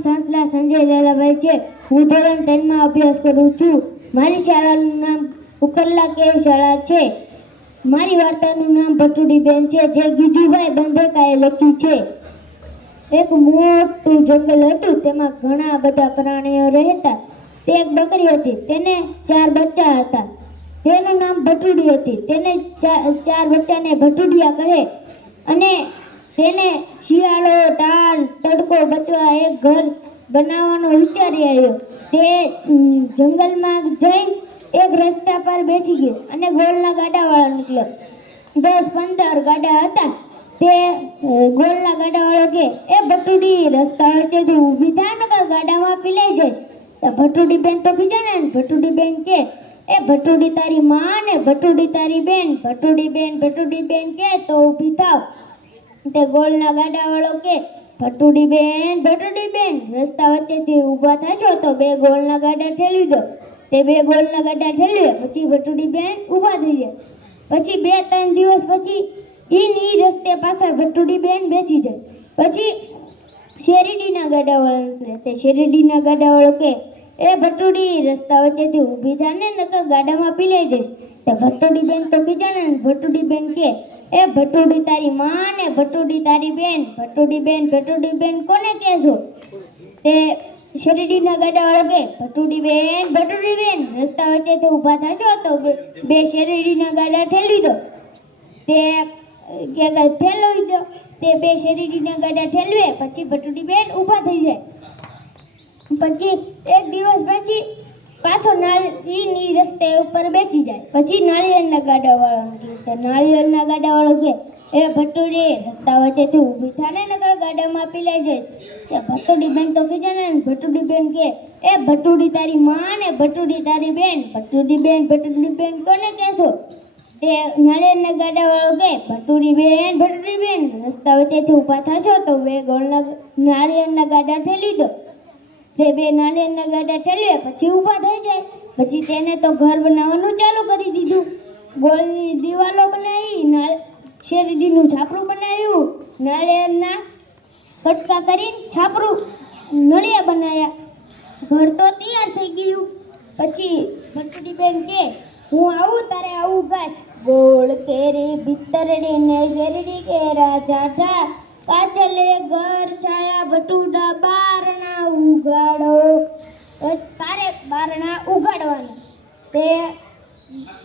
સાંસલા સંજય લાલાભાઈ છે. હું ધોરણ ત્રણમાં અભ્યાસ કરું છું. મારી શાળાનું નામ ઉકરલા કેવ શાળા છે. મારી વાર્તાનું નામ ભટુડીબેન છે, જે ગીજુભાઈ બંધેકાએ લખ્યું છે. એક મોટું જંગલ હતું, તેમાં ઘણા બધા પ્રાણીઓ રહેતા. તે એક બકરી હતી, તેને ચાર બચ્ચા હતા. તેનું નામ ભટુડી હતી. તેને ચાર બચ્ચાને ભટુડિયા કહે. અને તેને શિયાળો ટાળ તડકો બચવા એક ઘર બનાવવાનો વિચારી આવ્યો તે જંગલમાં જઈ એક રસ્તા પર બેસી ગયો અને ગોળના ગાડાવાળો નીકળ્યો. દસ, પંદર ગાડા હતા. તે ગોળના ગાડાવાળો કે, એ ભટુડી, રસ્તા વચ્ચેથી ઊભી થા, નકર ગાડામાં પીલાઈ જઈશ. તો ભટુડી બેન તો બીજા ને ભટુડી બેન કે, એ ભટુડી તારી માં ને, ભટુડી તારી બેન ભટુડી બેન ભટુડી બેન કે, તો ઊભી થાવ. તે ગોળના ગાડાવાળો કે ભટુડી બેન ભટુડી બેન રસ્તા વચ્ચેથી ઊભા થશો તો બે ગોળના ગાડા ઠેલી દો. તે બે ગોળના ગાડા ઠેલવે પછી ભટુડી બેન ઊભા થઈ જાય. પછી બે ત્રણ દિવસ પછી ઈન ઈ રસ્તે પાછળ ભટુડી બેન બેસી જાય. પછી શેરડીના ગાડાવાળો નીકળે તે શેરડીના ગાડાવાળો કે, એ ભટુડી, રસ્તા વચ્ચેથી ઊભી થાય ને નકર ગાડામાં પીલાઈ જઈશ. તે ભટુડી બેન તો બીજા ને ભટુડી બેન કે એ ભટુડી તારી માં ને ભટુડી તારી બેન. ભટુડી બેન ભટુડી બેન કોને કહેશો? તે શેરડીના ગાડા વળગે ભટુડી બેન ભટુડી બેન, રસ્તા વચ્ચેથી ઊભા થશો તો બે- શેરડીના ગાડા ઠેલવી દો. તે ઠેલવી દો. તે બે શેરડીના ગાડા ઠેલવે, પછી ભટુડી બેન ઊભા થઈ જાય. પછી એક દિવસ પછી પાછો નાળીની રસ્તે ઉપર બેસી જાય. પછી નાળિયેરના ગાડાવાળો તો નાળિયેરના ગાડાવાળો કે, એ ભટુડી, રસ્તા વચ્ચેથી ઊભી થાને નગર ગાડામાં પીલાઈ જાય તે ભટુડી બેન તો કીધે ને, ભટુડી બેન કે, એ ભટુડી તારી માં ને, ભટુડી તારી બેન. ભટુડી બેન ભટુડી બેન કોને કહેશો? તે નાળિયેરના ગાડાવાળો કે, ભટુડી બેન ભટુડી બેન, રસ્તા વચ્ચેથી ઊભા થશો તો બે ગોળના નાળિયેરના ગાડા ઠેલી દો તે બે નાળિયેરના ગાડા ઠેલવે પછી ઊભા થઈ જાય. પછી તેને તો ઘર બનાવવાનું ચાલુ કરી દીધું. ગોળની દિવાલો બનાવી, નાળ શેરડીનું છાપરું બનાવ્યું. નાળિયેરના કટકા કરીને છાપરું નળિયા બનાવ્યા. ઘર તો તૈયાર થઈ ગયું. પછી ભટુડી બેન કે, હું આવું, તારે આવું ઘાસ ગોળ કેરી બિસ્તરડી ને શેરડી કેરા જાઠા કાચલે ઘર છાયા ભટુડા બારણા ઉગાડો. તારે બારણા ઉગાડવાના. તે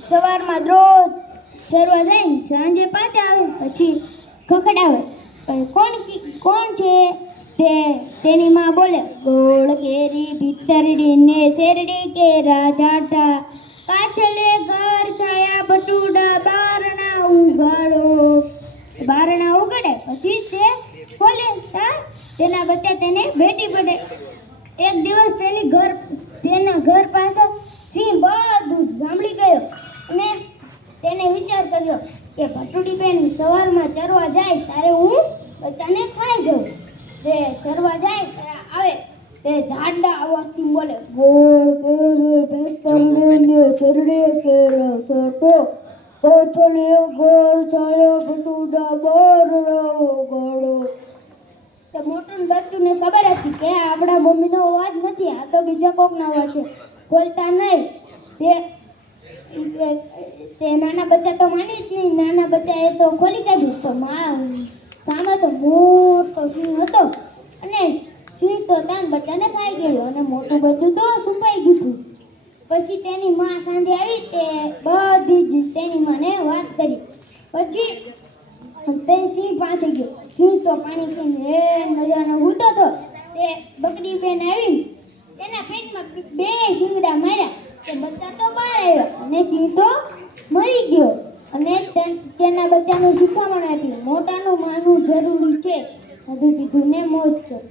સવારમાં રોજ ચરવા જાય સાંજે પાછા આવે પછી ખખડાવે. કોણ કોણ છે તે તેની માં બોલે, ગોળ કેરી ભીતરડી ને શેરડી કેરા જાટા કાચલે ઘર છાયા બટુડા બારણા ઉગાડો. બારણા પછી તે ખોલે ત્યાં તેના બચ્ચા તેને ભેટી પડે. એક દિવસ તેની ઘર, તેના ઘર પાછળ સિંહ બધું સાંભળી ગયો અને તેને વિચાર કર્યો કે ભટુડી બેન સવારમાં ચરવા જાય ત્યારે હું બચ્ચાને ખાઈ જાઉં. તે ચરવા જાય ત્યારે આવે તે ઝાડા અવાજથી બોલે ગોળ કેરે ભેતરને કોચલે ગોળ છાયો ભટુડા બારણો ગળો. તે મોટું બચ્ચુને ખબર હતી કે આપણા મમ્મીનો અવાજ નથી, આ તો બીજા કોકનો અવાજ છે. ખોલતા નહીં. તે તે નાના બચ્ચા તો માની જ નહીં. નાના બચ્ચા એ તો ખોલી કાઢ્યું. પણ મા, સામે તો મોટો સિંહ હતો. અને સિંહ તો ત્રણ બચ્ચાને ખાઈ ગયો અને મોટું બધું તો સુપાઈ ગયું પછી તેની માં સાંજે આવી તે બધી જ તેની માને વાત કરી. પછી તે સિંહ પાસે ગયો. સિંહ તો પાણી પીને એ મજાનો ઉતો તો. તે બકરી બેન આવી. તેના પેટમાં બે શિંગડા માર્યા. તે બચ્ચા તો બહાર આવ્યા અને સિંહ તો મરી ગયો. અને તેના બચ્ચાનું શિખામણ આપ્યું મોટાનું માનવું જરૂરી છે. બધું કીધું ને મોજ કર.